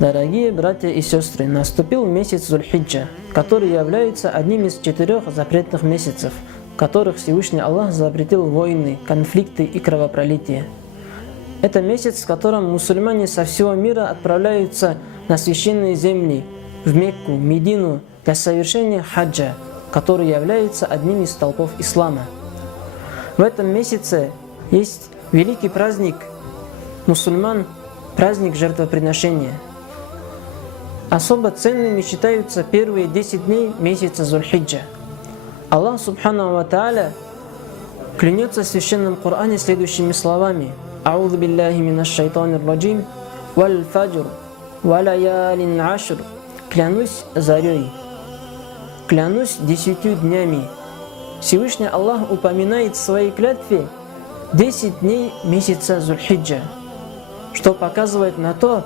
Дорогие братья и сестры, наступил месяц Зуль-Хиджа, который является одним из 4 запретных месяцев, в которых Всевышний Аллах запретил войны, конфликты и кровопролитие. Это месяц, в котором мусульмане со всего мира отправляются на священные земли, в Мекку, Медину, для совершения хаджа, который является одним из столпов ислама. В этом месяце есть великий праздник мусульман, праздник жертвоприношения. Особо ценными считаются первые 10 дней месяца Зуль-Хиджа. Аллах Субхану ва Тааля клянется в священном Коране следующими словами: «Аузу билляхи минаш шайтанир раджим, валь фаджр, валяялин ашр». Клянусь зарей, клянусь 10 днями. Всевышний Аллах упоминает в своей клятве 10 дней месяца Зуль-Хиджа, что показывает на то,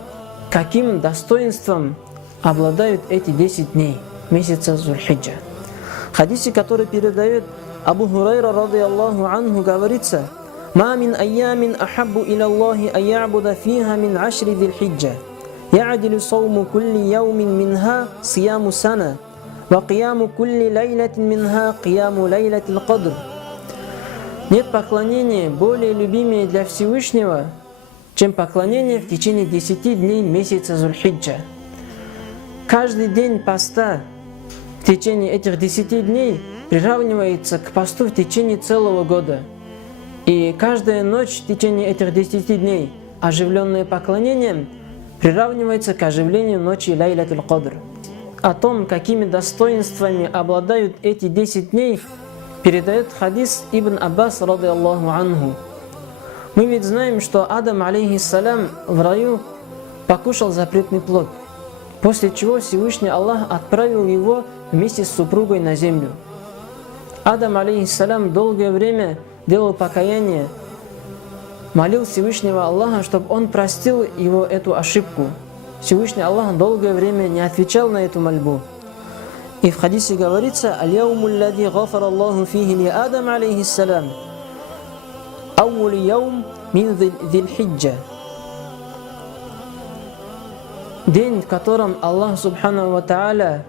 каким достоинством обладают эти 10 дней месяца Зуль-Хиджа. В хадисе, который передает Абу Хурайра радийаллаху анху, говорится: «Ма мин айямин ахаббу иля Аллахи ан я'буда фиха мин ашри Зуль-Хиджа, я'дилу сауму кулли яумин минха сияму сана, ва қияму кулли лайлатин минха қияму лайлатил қадр». Нет поклонения более любимее для Всевышнего, чем поклонение в течение 10 дней месяца Зуль-Хиджа. Каждый день поста в течение этих 10 дней приравнивается к посту в течение целого года. И каждая ночь в течение этих 10 дней, оживленная поклонением, приравнивается к оживлению ночи Лайлатуль Кадр. О том, какими достоинствами обладают эти 10 дней, передает хадис Ибн Аббас радийаллаху анху. Мы ведь знаем, что Адам алейхиссалям в раю покушал запретный плод, после чего Всевышний Аллах отправил его вместе с супругой на землю. Адам алейхиссалям долгое время делал покаяние, молил Всевышнего Аллаха, чтобы он простил его эту ошибку. Всевышний Аллах долгое время не отвечал на эту мольбу. И в хадисе говорится: «Аль-яуму аллади гафара Аллаху фихи ли Адам алейхиссалям, аули яум мин Зуль-Хиджа». День, в котором Аллах Субхану ва Тааля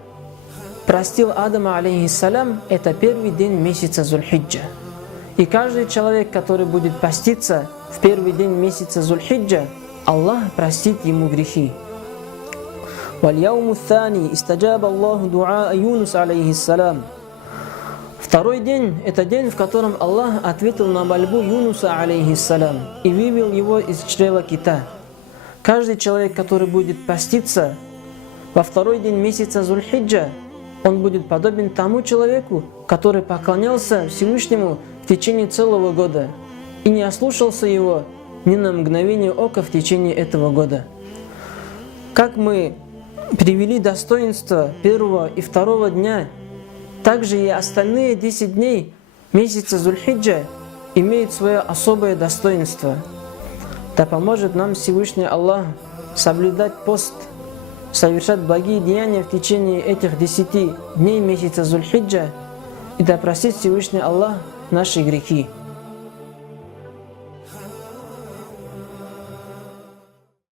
простил Адама алейхиссалям, это первый день месяца Зуль-Хиджа. И каждый человек, который будет поститься в первый день месяца Зуль-Хиджа, Аллах простит ему грехи. «Валь-яуму ат-тани истаджаба Аллаху дуаа Юнус алейхиссалям». Второй день – это день, в котором Аллах ответил на мольбу Юнуса алейхиссалям и вывел его из чрева кита. Каждый человек, который будет поститься во второй день месяца Зуль-Хиджа, он будет подобен тому человеку, который поклонялся Всевышнему в течение целого года и не ослушался его ни на мгновение ока в течение этого года. Как мы привели достоинство первого и второго дня, также и остальные 10 дней месяца Зуль-Хиджа имеют свое особое достоинство. Да поможет нам Всевышний Аллах соблюдать пост, совершать благие деяния в течение этих 10 дней месяца Зуль-Хиджа, и да простит Всевышний Аллах наши грехи.